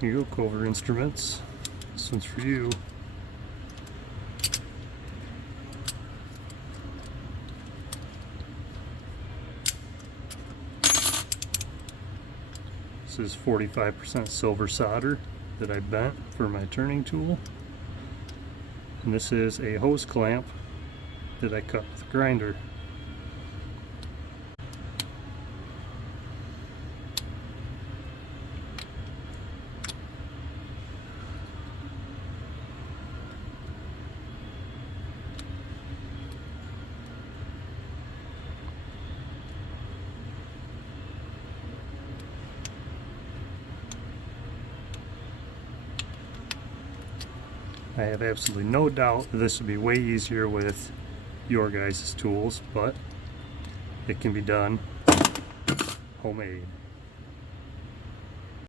Here you go, Cover Instruments. This one's for you. This is 45% silver solder that I bent for my turning tool. And this is a hose clamp that I cut with a grinder. I have absolutely no doubt that this would be way easier with your guys' tools, but it can be done homemade.